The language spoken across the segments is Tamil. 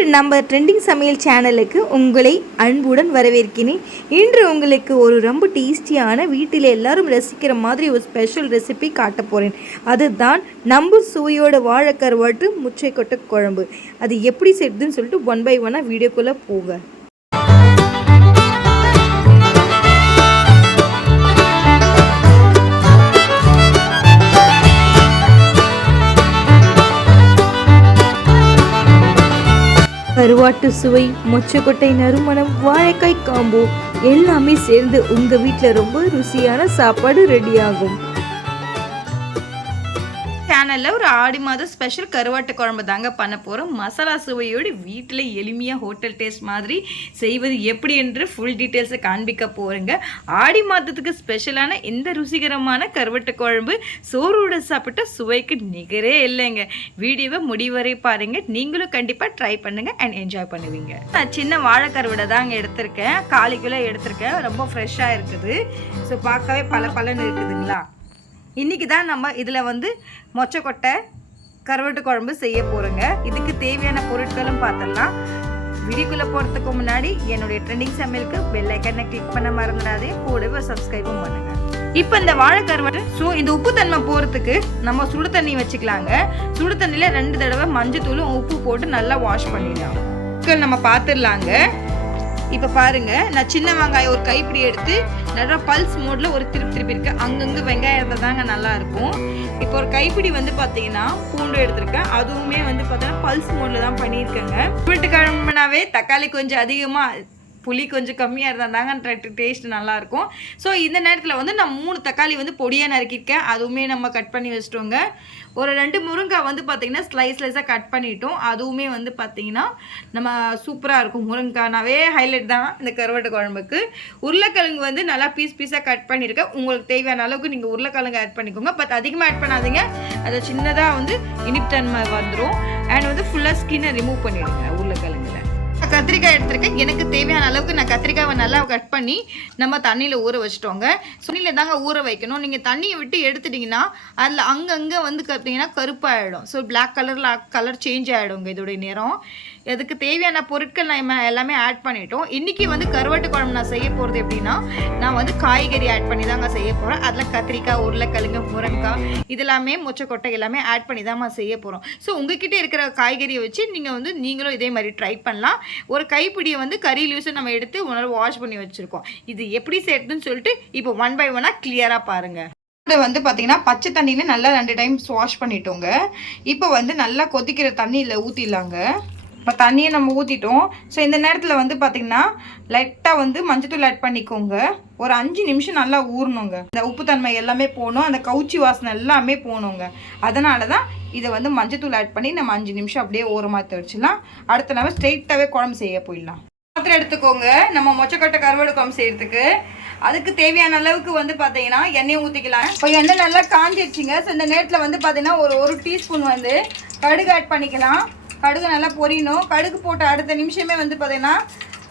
இன்று நம்ம ட்ரெண்டிங் சமையல் சேனலுக்கு உங்களை அன்புடன் வரவேற்கிறேன். இன்று உங்களுக்கு ஒரு ரொம்ப டேஸ்டியான வீட்டில் எல்லாரும் ரசிக்கிற மாதிரி ஒரு ஸ்பெஷல் ரெசிபி காட்ட போகிறேன் அதுதான் நம்ம சுவையோட வாழைக்கருவாட்டு முச்சை கொட்டை குழம்பு. அது எப்படி செய்யுதுன்னு சொல்லிட்டு ஒன் பை ஒன்னாக வீடியோக்குள்ளே போக கருவாட்டு சுவை மொச்சக்கொட்டை நறுமணம் வாழைக்காய் காம்போ எல்லாமே சேர்ந்து உங்கள் வீட்டில் ரொம்ப ருசியான சாப்பாடு ரெடி ஆகும் சேனலில் ஒரு ஆடி மாதம் ஸ்பெஷல் கருவாட்டு குழம்பு தாங்க பண்ண போகிறோம் மசாலா சுவையோடு வீட்டில் எளிமையாக ஹோட்டல் டேஸ்ட் மாதிரி செய்வது எப்படி என்று ஃபுல் டீட்டெயில்ஸை காண்பிக்க போகிறேங்க ஆடி மாதத்துக்கு ஸ்பெஷலான இந்த ருசிகரமான கருவாட்டு குழம்பு சோறோட சாப்பிட்ட சுவைக்கு நிகரே இல்லைங்க. வீடியோவை முடிவரை பாருங்க. நீங்களும் கண்டிப்பாக ட்ரை பண்ணுங்க அண்ட் என்ஜாய் பண்ணுவீங்க. நான் சின்ன வாழைக்கருவடை தாங்க எடுத்திருக்கேன். காலிக்குள்ளே கிலோ எடுத்திருக்கேன். ரொம்ப ஃப்ரெஷ்ஷாக இருக்குது. ஸோ பார்க்கவே பல பலன்னு இருக்குதுங்களா? இன்றைக்கி தான் நம்ம இதில் வந்து மொச்சக்கொட்டை கருவாட்டு குழம்பு செய்ய போகிறோங்க இதுக்கு தேவையான பொருட்களும் பார்த்துடலாம் வீடியோக்குள்ளே போகிறதுக்கு முன்னாடி என்னுடைய ட்ரெண்டிங் சமையலுக்கு பெல் ஐக்கனை கிளிக் பண்ண மறந்துடாதே. கூடவே சப்ஸ்கிரைபும் பண்ணுங்கள் இப்போ இந்த வாழை ஸோ இந்த உப்பு தன்மை போகிறதுக்கு நம்ம சுடு தண்ணி வச்சுக்கலாங்க. சுடு தண்ணியில் ரெண்டு தடவை மஞ்சத்தூளும் உப்பு போட்டு நல்லா வாஷ் பண்ணிடலாம். நம்ம பார்த்துடலாங்க இப்போ பாருங்க நான் சின்ன வெங்காயம் ஒரு கைப்பிடி எடுத்து நல்லா பல்ஸ் மோட்ல ஒரு திருப்பி திருப்பி இருக்கு. அங்கங்கே வெங்காயம் இருந்தால் தாங்க நல்லா இருக்கும். இப்போ ஒரு கைப்பிடி வந்து பார்த்தீங்கன்னா பூண்டு எடுத்திருக்கேன். அதுவுமே வந்து பார்த்தீங்கன்னா பல்ஸ் மோட்ல தான் பண்ணியிருக்கேங்க. வீட்டு கிழம்புனாவே தக்காளி கொஞ்சம் அதிகமாக புளி கொஞ்சம் கம்மியாக இருந்தால் தாங்க டேஸ்ட் நல்லாயிருக்கும் ஸோ இந்த நேரத்தில் வந்து நான் மூணு தக்காளி வந்து பொடியாக நறுக்கியிருக்கேன். அதுவுமே நம்ம கட் பண்ணி வச்சிட்டோங்க. ஒரு ரெண்டு முருங்காய் வந்து பார்த்திங்கன்னா ஸ்லைஸ் ஸ்லைஸாக கட் பண்ணிட்டோம். அதுவுமே வந்து பார்த்திங்கன்னா நம்ம சூப்பராக இருக்கும். முருங்காய்னாவே ஹைலைட் தான் இந்த கருவாட்டு குழம்புக்கு. உருளைக்கிழங்கு வந்து நல்லா பீஸ் பீஸாக கட் பண்ணியிருக்கேன் உங்களுக்கு தேவையான அளவுக்கு நீங்கள் உருளைக்கிழங்கு ஆட் பண்ணிக்கோங்க. பட் அதிகமாக ஆட் பண்ணாதீங்க. அதை சின்னதாக வந்து இனிப்புத்தன்மை வந்துடும் அண்ட் வந்து ஃபுல்லாக ஸ்கின்னை ரிமூவ் பண்ணிவிடுங்க உருளைக்கிழங்கு. கத்திரிக்காய் எடுத்திருக்கேன். எனக்கு தேவையான அளவுக்கு நான் கத்திரிக்காவை நல்லா கட் பண்ணி நம்ம தண்ணியில் ஊற வச்சுட்டோங்க. சுனியில் தாங்க ஊற வைக்கணும். நீங்கள் தண்ணியை விட்டு எடுத்துட்டிங்கன்னா அதில் அங்கங்கே வந்து பார்த்தீங்கன்னா கருப்பாகிடும் ஸோ பிளாக் கலரில் கலர் சேஞ்ச் ஆகிடுங்க இதோடைய நிறம். அதுக்கு தேவையான பொருட்கள் நம்ம எல்லாமே ஆட் பண்ணிட்டோம். இன்றைக்கி வந்து கருவாட்டு குழம்பு நான் செய்ய போகிறது எப்படின்னா நான் வந்து காய்கறி ஆட் பண்ணி தாங்க செய்ய போகிறேன் அதில் கத்திரிக்காய் உருளைக்கிழங்கு முருங்கக்காய் இதெல்லாமே மொச்சக்கொட்டை எல்லாமே ஆட் பண்ணி தான் செய்ய போகிறோம் ஸோ உங்ககிட்ட இருக்கிற காய்கறியை வச்சு நீங்கள் வந்து நீங்களும் இதே மாதிரி ட்ரை பண்ணலாம். ஒரு கைப்பிடியை வந்து கறி லூஸை நம்ம எடுத்து உணர்வு வாஷ் பண்ணி வச்சுருக்கோம். இது எப்படி சேர்த்துன்னு சொல்லிட்டு இப்போ ஒன் பை ஒன்னாக கிளியராக பாருங்கள் வந்து பார்த்தீங்கன்னா பச்சை தண்ணியில் நல்லா ரெண்டு டைம்ஸ் வாஷ் பண்ணிட்டோங்க. இப்போ வந்து நல்லா கொதிக்கிற தண்ணியில் ஊற்றிடலாங்க இப்போ தண்ணியை நம்ம ஊற்றிட்டோம் ஸோ இந்த நேரத்தில் வந்து பார்த்திங்கன்னா லைட்டாக வந்து மஞ்சத்தூள் ஆட் பண்ணிக்கோங்க. ஒரு அஞ்சு நிமிஷம் நல்லா ஊறணுங்க. இந்த உப்புத்தன்மை எல்லாமே போகணும். அந்த கவுச்சி வாசனை எல்லாமே போகணுங்க. அதனால தான் இதை வந்து மஞ்சத்தூள் ஆட் பண்ணி நம்ம அஞ்சு நிமிஷம் அப்படியே ஓரமாக தெரிச்சிடலாம் அடுத்த நம்ம ஸ்ட்ரெயிட்டாகவே குழம்பு செய்ய போயிடலாம். பாத்திரம் எடுத்துக்கோங்க. நம்ம மொச்சக்கட்டை கருவாடு குழம்பு செய்யறதுக்கு. அதுக்கு தேவையான அளவுக்கு வந்து பார்த்தீங்கன்னா எண்ணெய் ஊற்றிக்கலாம் இப்போ எண்ணெய் நல்லா காஞ்சிடுச்சிங்க ஸோ இந்த நேரத்தில் வந்து பார்த்தீங்கன்னா ஒரு ஒரு டீஸ்பூன் வந்து கடுகு ஆட் பண்ணிக்கலாம். கடுகு நல்லா பொரியணும். கடுகு போட்ட அடுத்த நிமிஷமே வந்து பார்த்தீங்கன்னா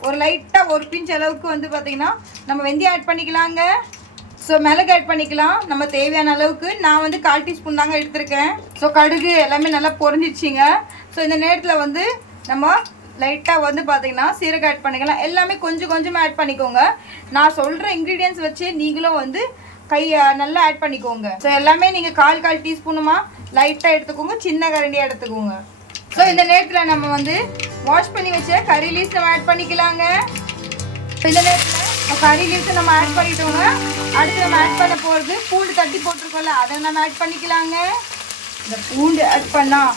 ஒரு லைட்டாக ஒரு பிஞ்ச் அளவுக்கு வந்து பார்த்தீங்கன்னா நம்ம வெந்தயம் ஆட் பண்ணிக்கலாங்க. ஸோ மிளகு ஆட் பண்ணிக்கலாம். நம்ம தேவையான அளவுக்கு. நான் வந்து கால் டீஸ்பூன் தாங்க எடுத்திருக்கேன். ஸோ கடுகு எல்லாமே நல்லா பொறிஞ்சிச்சிங்க ஸோ இந்த நேரத்தில் வந்து நம்ம லைட்டாக வந்து பார்த்தீங்கன்னா சீரகம் ஆட் பண்ணிக்கலாம். எல்லாமே கொஞ்சம் கொஞ்சமாக ஆட் பண்ணிக்கோங்க. நான் சொல்கிற இன்க்ரீடியன்ஸ் வச்சு நீங்களும் வந்து கையை நல்லா ஆட் பண்ணிக்கோங்க. ஸோ எல்லாமே நீங்கள் கால் கால் டீஸ்பூனுமா லைட்டாக எடுத்துக்கோங்க. சின்ன கரண்டியாக எடுத்துக்கோங்க. ஸோ இந்த நேரத்தில் நம்ம வந்து வாஷ் பண்ணி வச்ச கறி லீஸ் நம்ம ஆட் பண்ணிக்கலாங்க. இந்த நேரத்தில் கறி நம்ம ஆட் பண்ணிட்டோங்க அடுத்து நம்ம ஆட் பண்ண போகிறது பூண்டு தட்டி போட்டிருக்கோம்ல அதை நம்ம ஆட் பண்ணிக்கலாங்க. இந்த பூண்டு ஆட் பண்ணால்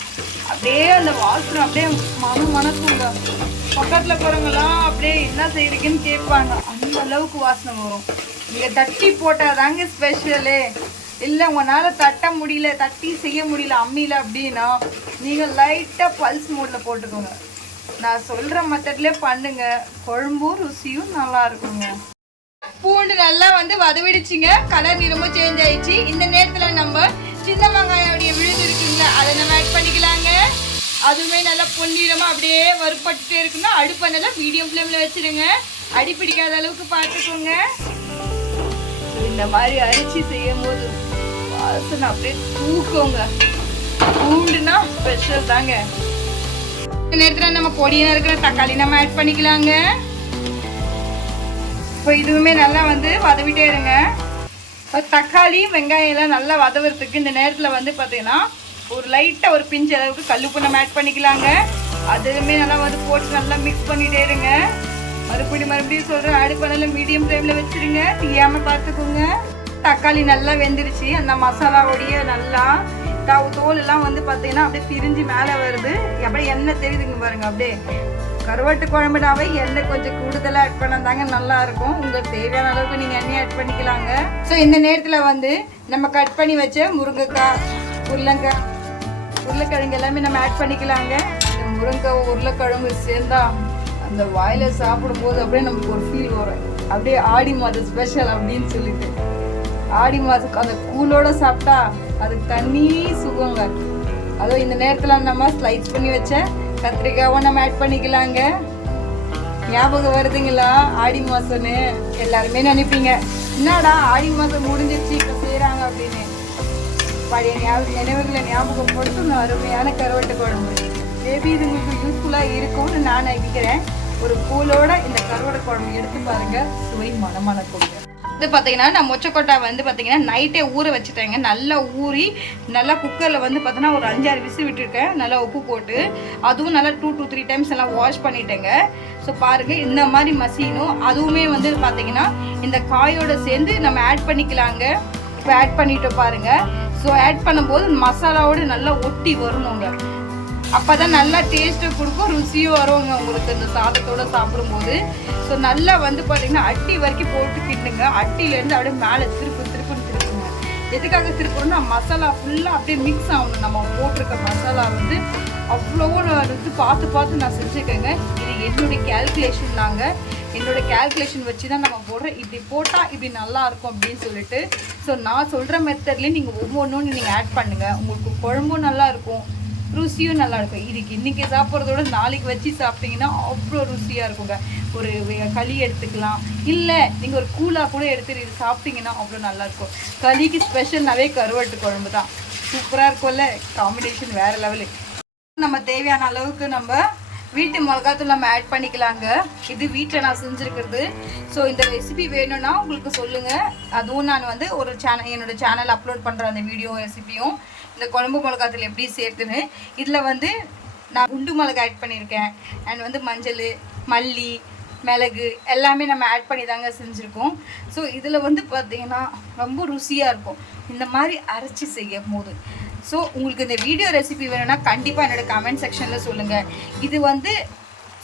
அப்படியே அந்த வாசனை அப்படியே மன மனசுங்க. பக்கத்தில் போகிறவங்களாம் அப்படியே என்ன செய்கிறீங்கன்னு கேட்பாங்க. அந்த அளவுக்கு வாசனை வரும். நீங்கள் தட்டி போட்டால் தாங்க ஸ்பெஷலு இல்லை உங்களால் தட்ட முடியல தட்டி செய்ய முடியல அம்மியில் அப்படின்னா நீங்கள் லைட்டாக பல்ஸ் மோடில் போட்டுக்கோங்க. நான் சொல்கிற மெத்தட்லேயே பண்ணுங்க. குழம்பும் ருசியும் நல்லா இருக்குங்க. பூண்டு நல்லா வந்து வதவிடுச்சுங்க. கலர் நிறமும் சேஞ்ச் ஆயிடுச்சு. இந்த நேரத்தில் நம்ம சின்ன வெங்காயோடைய விழுது இருக்குங்களா அதை நம்ம ஆட் பண்ணிக்கலாங்க. அதுவுமே நல்லா பொன்னிறமாக அப்படியே வறுப்பட்டுட்டே இருக்குன்னா அடுப்பை நல்லா மீடியம் ஃப்ளேமில் வச்சுருங்க. அடி பிடிக்காத அளவுக்கு பார்த்துக்கோங்க. இந்த மாதிரி அரிசி செய்யும் போது வாசனை அப்படியே தூக்குங்க. பூண்டுனா ஸ்பெஷல் தாங்க. இந்த நேரத்தில் நம்ம பொடியாக இருக்கிற தக்காளி நம்ம ஆட் பண்ணிக்கலாங்க. இப்போ இதுவுமே நல்லா வந்து வதவிட்டே இருங்க. இப்போ தக்காளி வெங்காயம் எல்லாம் நல்லா வதவுறதுக்கு இந்த நேரத்தில் வந்து பார்த்தீங்கன்னா ஒரு லைட்டாக ஒரு பிஞ்சு அளவுக்கு கல்லுப்பு நம்ம ஆட் பண்ணிக்கலாங்க. அதுவுமே நல்லா வந்து போட்டு நல்லா மிக்ஸ் பண்ணிகிட்டே இருங்க. மறுபடியும் மறுபடியும் சொல்கிறேன் அடுப்பணில் மீடியம் ஃப்ளேமில் வச்சுருங்க. தீயாமல் பார்த்துக்கோங்க தக்காளி நல்லா வெந்துருச்சு. அந்த மசாலாவோடைய நல்லா கவு தோல் எல்லாம் வந்து பார்த்தீங்கன்னா அப்படியே பிரிஞ்சு மேலே வருது. அப்படியே எண்ணெய் தெரியுதுங்க பாருங்க அப்படியே. கருவாட்டு குழம்புனாவே எண்ணெய் கொஞ்சம் கூடுதலாக ஆட் பண்ணாதாங்க நல்லா இருக்கும் உங்களுக்கு தேவையான அளவுக்கு நீங்கள் எண்ணெய் ஆட் பண்ணிக்கலாங்க. ஸோ இந்த நேரத்தில் வந்து நம்ம கட் பண்ணி வச்ச முருங்கைக்காய் உருளைக்காய் உருளைக்கிழங்கு எல்லாமே நம்ம ஆட் பண்ணிக்கலாங்க. இந்த முருங்கைக்காய் உருளைக்கிழங்கு சேர்ந்தா அந்த வாயில சாப்பிடும்போது அப்படியே நமக்கு ஒரு ஃபீல் வரும். அப்படியே ஆடி மாதம் ஸ்பெஷல் அப்படின்னு சொல்லிட்டு. ஆடி மாதம் அந்த கூலோட சாப்பிட்டா அதுக்கு தனி சுகங்க. அதுவும் இந்த நேரத்தில் நம்ம ஸ்லைஸ் பண்ணி வச்ச கத்திரிக்காவும் நம்ம ஆட் பண்ணிக்கலாங்க. ஞாபகம் வருதுங்களா? ஆடி மாதம்னு எல்லாருமே நினைப்பீங்க. என்னடா ஆடி மாதம் முடிஞ்சிச்சு இப்போ செய்கிறாங்க அப்படின்னு. பழைய ஞாபகம் நினைவுகளை ஞாபகம் கொடுத்து அருமையான கருவட்டை குழம்பு. மேபி இது உங்களுக்கு யூஸ்ஃபுல்லாக இருக்கும்னு நான் நினைக்கிறேன். ஒரு கூலோட இந்த கருவடை குழம்பு எடுத்து பாருங்க. சுவை மனமான கொடுங்க இது பார்த்தீங்கன்னா நான் மொச்சக்கொட்டை வந்து பார்த்தீங்கன்னா நைட்டே ஊற வச்சுட்டேங்க. நல்லா ஊறி நல்லா குக்கரில் வந்து பார்த்தோன்னா ஒரு அஞ்சாறு விசில் விட்டுருக்கேன். நல்லா உப்பு போட்டு அதுவும் நல்லா டூ டூ த்ரீ டைம்ஸ் எல்லாம் வாஷ் பண்ணிட்டேங்க. ஸோ பாருங்கள் இந்த மாதிரி மசினும் அதுவுமே வந்து பார்த்தீங்கன்னா இந்த காயோட சேர்ந்து நம்ம ஆட் பண்ணிக்கலாங்க. இப்போ ஆட் பண்ணிட்டு பாருங்க. ஸோ ஆட் பண்ணும்போது மசாலாவோடு நல்லா ஒட்டி வரணுங்க. அப்போ தான் நல்லா டேஸ்ட்டு கொடுக்கும் ருசியும் வருவாங்க உங்களுக்கு இந்த சாதத்தோட சாப்பிடும்போது. ஸோ நல்லா வந்து பார்த்தீங்கன்னா அட்டி வரைக்கும் போட்டு கிண்டுங்க. அட்டிலேருந்து அப்படியே மேலே திருப்பு திருப்புன்னு திருப்புங்க. எதுக்காக திருப்புறோம்னா மசாலா ஃபுல்லாக அப்படியே மிக்ஸ் ஆகணும். நம்ம போட்டிருக்க மசாலா வந்து அவ்வளோவும் நான் வந்து பார்த்து பார்த்து நான் செஞ்சுருக்கேங்க. இது என்னுடைய கேல்குலேஷன் தாங்க. என்னோடய கேல்குலேஷன் வச்சு தான் நம்ம போடுறோம். இப்படி போட்டால் இப்படி நல்லா இருக்கும் அப்படின்னு சொல்லிட்டு. ஸோ நான் சொல்கிற மெத்தட்லேயும் நீங்கள் ஒவ்வொன்றும் நீங்கள் ஆட் பண்ணுங்கள் உங்களுக்கு குழம்பும் நல்லா இருக்கும். ருசியும் நல்லாயிருக்கும். இதுக்கு இன்றைக்கி சாப்பிட்றதோட நாளைக்கு வச்சு சாப்பிட்டீங்கன்னா அவ்வளோ ருசியாக இருக்குங்க. ஒரு களி எடுத்துக்கலாம். இல்லை நீங்கள் ஒரு கூலாக கூட எடுத்து இது சாப்பிட்டீங்கன்னா அவ்வளோ நல்லாயிருக்கும். களிக்கு ஸ்பெஷல்னாவே கருவாட்டு குழம்பு தான். சூப்பராக இருக்கும்ல. காம்பினேஷன் வேறு லெவலு. நம்ம தேவையான அளவுக்கு நம்ம வீட்டு மிளகாத்தூள் நம்ம ஆட் பண்ணிக்கலாங்க. இது வீட்டில் நான் செஞ்சுருக்கிறது. ஸோ இந்த ரெசிபி வேணும்னா உங்களுக்கு சொல்லுங்கள் அதுவும் நான் வந்து ஒரு சேனல் என்னோட சேனல் அப்லோட் பண்ணுற அந்த வீடியோ ரெசிபியும் இந்த குழம்பு மிளகாத்தூள் எப்படி சேர்த்துன்னு. இதில் வந்து நான் குண்டு மிளகா ஆட் பண்ணியிருக்கேன். அண்ட் வந்து மஞ்சள் மல்லி மிளகு எல்லாமே நம்ம ஆட் பண்ணி தாங்க செஞ்சுருக்கோம். ஸோ இதில் வந்து பார்த்தீங்கன்னா ரொம்ப ருசியாக இருக்கும். இந்த மாதிரி அரைச்சி செய்யும் போது ஸோ உங்களுக்கு இந்த வீடியோ ரெசிபி வேணும்னா கண்டிப்பாக என்னோடய கமெண்ட் செக்ஷனில் சொல்லுங்கள் இது வந்து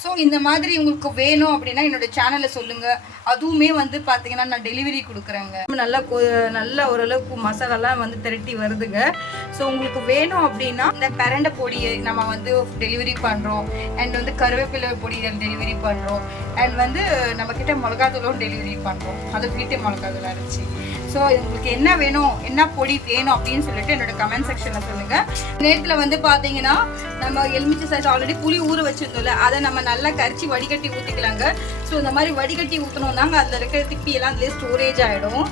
ஸோ இந்த மாதிரி உங்களுக்கு வேணும் அப்படின்னா என்னோட சேனலில் சொல்லுங்கள் அதுவுமே வந்து பார்த்தீங்கன்னா நான் டெலிவரி கொடுக்குறேங்க. நல்லா கொ நல்ல ஓரளவுக்கு மசாலாலாம் வந்து திரட்டி வருதுங்க. ஸோ உங்களுக்கு வேணும் அப்படின்னா இந்த பிரண்டை பொடியை நம்ம வந்து டெலிவரி பண்ணுறோம் அண்ட் வந்து கருவேப்பிலை பொடியை டெலிவரி பண்ணுறோம் அண்ட் வந்து நம்மக்கிட்ட மிளகாத்தூளும் டெலிவரி பண்ணுறோம் அது வீட்டு மிளகாத்தூள் அரைச்சி. ஸோ உங்களுக்கு என்ன வேணும் என்ன பொடி வேணும் அப்படின்னு சொல்லிட்டு என்னோட கமெண்ட் செக்ஷனில் சொல்லுங்கள் நேரத்தில் வந்து பார்த்தீங்கன்னா நம்ம எலுமிச்சை சாஸ் ஆல்ரெடி புளி ஊற வச்சுருந்தோம்ல அதை நம்ம நல்லா கரிச்சி வடிகட்டி ஊற்றிக்கலாங்க ஸோ இந்த மாதிரி வடிகட்டி ஊற்றினோம்னாங்க அதில் இருக்கிற திப்பி எல்லாம் அதிலே ஸ்டோரேஜ் ஆகிடும்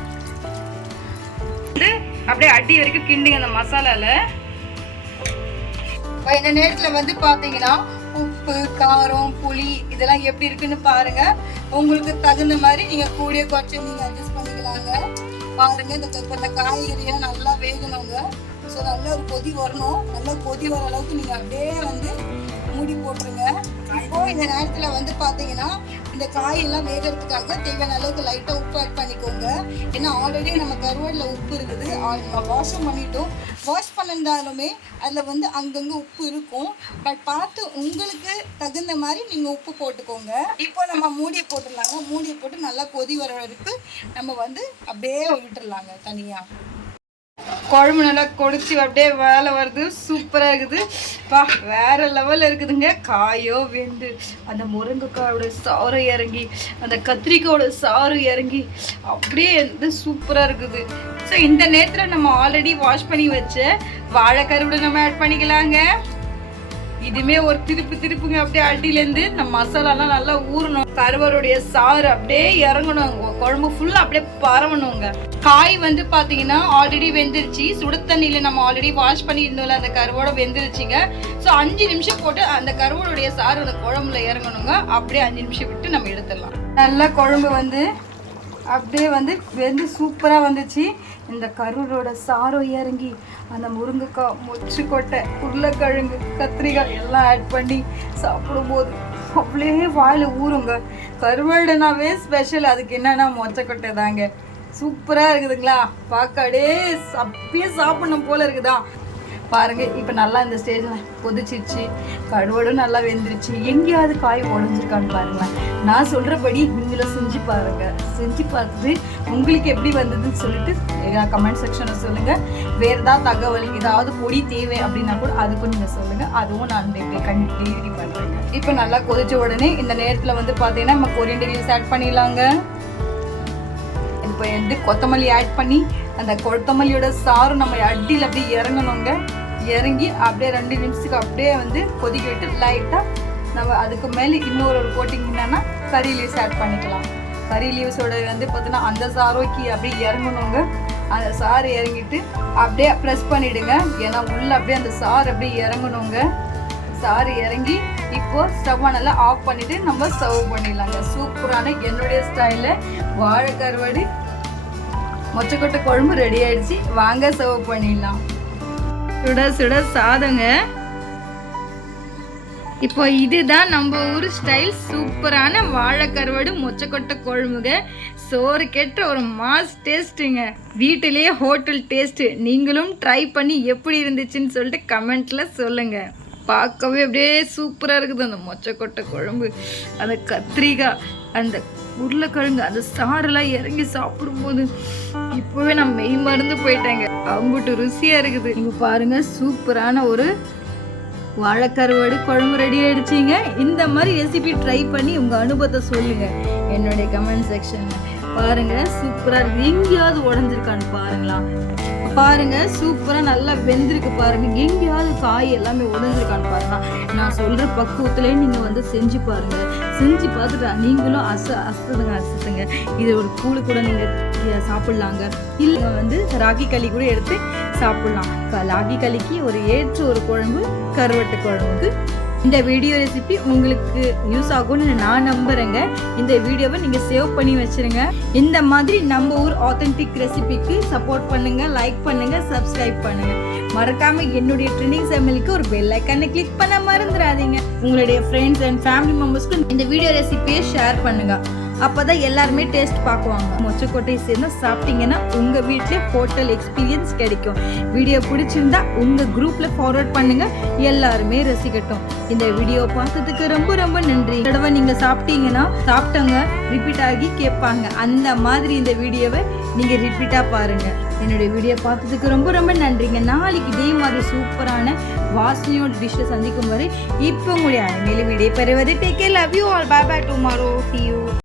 வந்து அப்படியே அடி வரைக்கும் கிண்டுங்க அந்த மசாலாவில் இந்த நேரத்தில் வந்து பார்த்தீங்கன்னா உப்பு காரம் புளி இதெல்லாம் எப்படி இருக்குன்னு பாருங்க. உங்களுக்கு தகுந்த மாதிரி நீங்கள் கூடிய குறைச்சி நீங்கள் அட்ஜஸ்ட் பண்ணிக்கலாங்க. பாருங்க இந்த இந்த காய்கறியெல்லாம் நல்லா வேகணுங்க. ஸோ நல்லா ஒரு கொதி வரணும். நல்லா கொதி வர அளவுக்கு நீங்கள் அப்படியே வந்து மூடி போட்டுருங்க. இப்போ இந்த நேரத்தில் வந்து பார்த்தீங்கன்னா இந்த காயெல்லாம் வேகிறதுக்காக தேவையான அளவுக்கு லைட்டாக உப்பு ஆட் பண்ணிக்கோங்க. ஏன்னா ஆல்ரெடி நம்ம கருவாடில் உப்பு இருக்குது. வாஷும் பண்ணிட்டோம். வாஷ் பண்ணியிருந்தாலுமே அதில் வந்து அங்கங்கே உப்பு இருக்கும். பட் பார்த்து உங்களுக்கு தகுந்த மாதிரி நீங்கள் உப்பு போட்டுக்கோங்க. இப்போ நம்ம மூடியை போட்டுடலாங்க. மூடியை போட்டு நல்லா கொதி வர வரைக்கும் நம்ம வந்து அப்படியே விட்டுடலாங்க தனியாக குழம்பு நல்லா கொடிச்சு அப்படியே வேலை வருது. சூப்பராக இருக்குது. பா வேற லெவலில் இருக்குதுங்க. காயோ வெந்து அந்த முருங்கைக்காயோட சாறு இறங்கி அந்த கத்திரிக்காயோட சாறு இறங்கி அப்படியே வந்து சூப்பராக இருக்குது. ஸோ இந்த நேரத்தில் நம்ம ஆல்ரெடி வாஷ் பண்ணி வச்ச வாழைக்கருவிட நம்ம ஆட் பண்ணிக்கலாங்க. இதுமே ஒரு திருப்பு திருப்புங்க. அப்படியே அடியிலேருந்து இந்த மசாலாலாம் நல்லா ஊறணும். கருவருடைய சாறு அப்படியே இறங்கணும். குழம்பு ஃபுல்லாக அப்படியே பரவணுங்க. காய் வந்து பாத்தீங்கன்னா ஆல்ரெடி வெந்துருச்சு. சுடு தண்ணியில நம்ம ஆல்ரெடி வாஷ் பண்ணி இருந்தோம்ல அந்த கருவோட வெந்துருச்சுங்க. ஸோ அஞ்சு நிமிஷம் போட்டு அந்த கருவோடைய சாறு அந்த குழம்புல இறங்கணுங்க. அப்படியே அஞ்சு நிமிஷம் விட்டு நம்ம எடுத்துடலாம். நல்லா குழம்பு வந்து அப்படியே வந்து வெந்து சூப்பராக வந்துச்சு. இந்த கருவோட சாரம் இறங்கி அந்த முருங்கைக்காய் மொச்சுக்கொட்டை உருளைக்கிழங்கு கத்திரிக்காய் எல்லாம் ஆட் பண்ணி சாப்பிடும்போது அப்படியே வாயில் ஊறுங்க. கருவாடுனாவே ஸ்பெஷல் அதுக்கு என்னன்னா மொச்சக்கொட்டை தாங்க. சூப்பராக இருக்குதுங்களா? பார்க்க அப்படியே அப்படியே சாப்பிடணும் போல இருக்குதா? பாருங்க இப்போ நல்லா இந்த ஸ்டேஜில் கொதிச்சிருச்சு. கடுவடும் நல்லா வெந்துருச்சு. எங்கேயாவது காய் உடஞ்சிருக்கான்னு பாருங்களேன். நான் சொல்கிறபடி நீங்களும் செஞ்சு பாருங்க. செஞ்சு பார்த்துட்டு உங்களுக்கு எப்படி வந்ததுன்னு சொல்லிட்டு கமெண்ட் செக்ஷனில் சொல்லுங்கள் வேறு ஏதாவது தகவல் ஏதாவது பொடி தேவை அப்படின்னா கூட அதுக்கும் நீங்கள் சொல்லுங்கள் அதுவும் நான் கண்டிப்பாக பண்ணுறேங்க இப்போ நல்லா கொதிச்ச உடனே இந்த நேரத்தில் வந்து பார்த்தீங்கன்னா நம்ம கொரியண்டர் லீவ்ஸ் ஆட் பண்ணிடலாங்க. இப்போ வந்து கொத்தமல்லி ஆட் பண்ணி அந்த கொத்தமல்லியோட சாறு நம்ம அடியில் அப்படியே இறங்கணுங்க. இறங்கி அப்படியே ரெண்டு நிமிஷத்துக்கு அப்படியே வந்து கொதிக்க விட்டு லைட்டாக நம்ம அதுக்கு மேலே இன்னொரு ஒரு கோட்டிங் என்னென்னா கறி லீவ்ஸ் ஆட் பண்ணிக்கலாம். கறி லீவ்ஸோட வந்து பார்த்தீங்கன்னா அந்த சாரோக்கி அப்படியே இறங்கணுங்க. அந்த சாறு இறங்கிட்டு அப்படியே ப்ரெஸ் பண்ணிவிடுங்க ஏன்னா உள்ளே அப்படியே அந்த சாறு அப்படியே இறங்கணுங்க. சாறு இறங்கி இப்போது ஸ்டவ்வை நல்லா ஆஃப் பண்ணிவிட்டு நம்ம சர்வ் பண்ணிடலாங்க. சூப்பரான என்னுடைய ஸ்டைலில் வாழை கருவாடு மொச்சக்கொட்டை குழம்பு ரெடி ஆயிடுச்சு. வாங்க சர்வ் பண்ணிடலாம். சுட சுட சாதங்க. இப்போ இதுதான் நம்ம ஊர் ஸ்டைல் சூப்பரான வாழை கருவாடு மொச்சக்கொட்டை குழம்புங்க. சோறு கெட்ட ஒரு மாஸ் டேஸ்ட்டுங்க வீட்டிலேயே ஹோட்டல் டேஸ்ட்டு நீங்களும் ட்ரை பண்ணி எப்படி இருந்துச்சுன்னு சொல்லிட்டு கமெண்ட்டில் சொல்லுங்கள் பார்க்கவே அப்படியே சூப்பராக இருக்குது அந்த மொச்சக்கொட்டை குழம்பு. அந்த கத்திரிக்காய் அந்த உருளைக்கிழங்கு அந்த சாரெல்லாம் இறங்கி சாப்பிடும்போது இப்போவே நான் மெய் மருந்து போயிட்டேங்க. அம்புட்டு ருசியாக இருக்குது. இங்கே பாருங்க சூப்பரான ஒரு வாழைக்கருவாடு குழம்பு ரெடி ஆகிடுச்சிங்க இந்த மாதிரி ரெசிபி ட்ரை பண்ணி உங்கள் அனுபவத்தை சொல்லுங்கள் என்னுடைய கமெண்ட் செக்ஷனில் பாருங்கள் சூப்பராக இருக்குது எங்கேயாவது உடஞ்சிருக்கான்னு பாருங்களா. பாருங்க சூப்பராக நல்லா வெந்திருக்கு பாருங்க. எங்கேயாவது காய் எல்லாமே உடஞ்சிருக்கான்னு பாருங்க நான் சொல்ற பக்குவத்துலேயே நீங்க வந்து செஞ்சு பாருங்க. செஞ்சு பார்த்துட்டா நீங்களும் அச அசத்துங்க அசத்துங்க. இது ஒரு கூழு கூட நீங்கள் சாப்பிட்லாங்க. இல்லை வந்து ராகி களி கூட எடுத்து சாப்பிட்லாம். ராகி களிக்கு ஒரு ஏற்ற ஒரு குழம்பு கருவட்டு குழம்புக்கு. இந்த வீடியோ ரெசிபி உங்களுக்கு யூஸ் ஆகும்னு நான் நம்புறேங்க. இந்த வீடியோவை நீங்க சேவ் பண்ணி வச்சிருங்க. இந்த மாதிரி நம்ம ஊர் ஆத்தென்டிக் ரெசிபிக்கு சப்போர்ட் பண்ணுங்க லைக் பண்ணுங்க சப்ஸ்கிரைப் பண்ணுங்க. மறக்காம என்னுடைய ட்ரெண்டிங் சேனலுக்கு ஒரு பெல் ஐக்கானை கிளிக் பண்ண மறந்துடாதீங்க. உங்களுடைய ஃப்ரெண்ட்ஸ் அண்ட் ஃபேமிலி மெம்பர்ஸ்க்கு இந்த வீடியோ ரெசிபியை ஷேர் பண்ணுங்க. அப்பதான் எல்லாருமே டேஸ்ட் பார்க்குவாங்க. மொச்சக்கொட்டையை சேர்ந்து சாப்பிட்டீங்கன்னா உங்க வீட்டிலே ஹோட்டல் எக்ஸ்பீரியன்ஸ் கிடைக்கும். வீடியோ பிடிச்சிருந்தா உங்க குரூப்ல ஃபார்வர்ட் பண்ணுங்க. எல்லாருமே ரசிக்கட்டும். இந்த வீடியோ பார்த்ததுக்கு ரொம்ப ரொம்ப நன்றி. தடவை நீங்க சாப்பிட்டீங்கன்னா சாப்பிட்டவங்க ரிப்பீட் ஆகி கேட்பாங்க. அந்த மாதிரி இந்த வீடியோவை நீங்க ரிப்பீட்டா பாருங்க. என்னுடைய வீடியோ பார்த்ததுக்கு ரொம்ப ரொம்ப நன்றிங்க. நாளைக்கு இதே மாதிரி சூப்பரான வாசனையோட டிஷ்ஷை சந்திக்கும் வரை இப்போ உங்களுடைய மேலும் விடைபெறுவது take care love you all bye bye tomorrow see you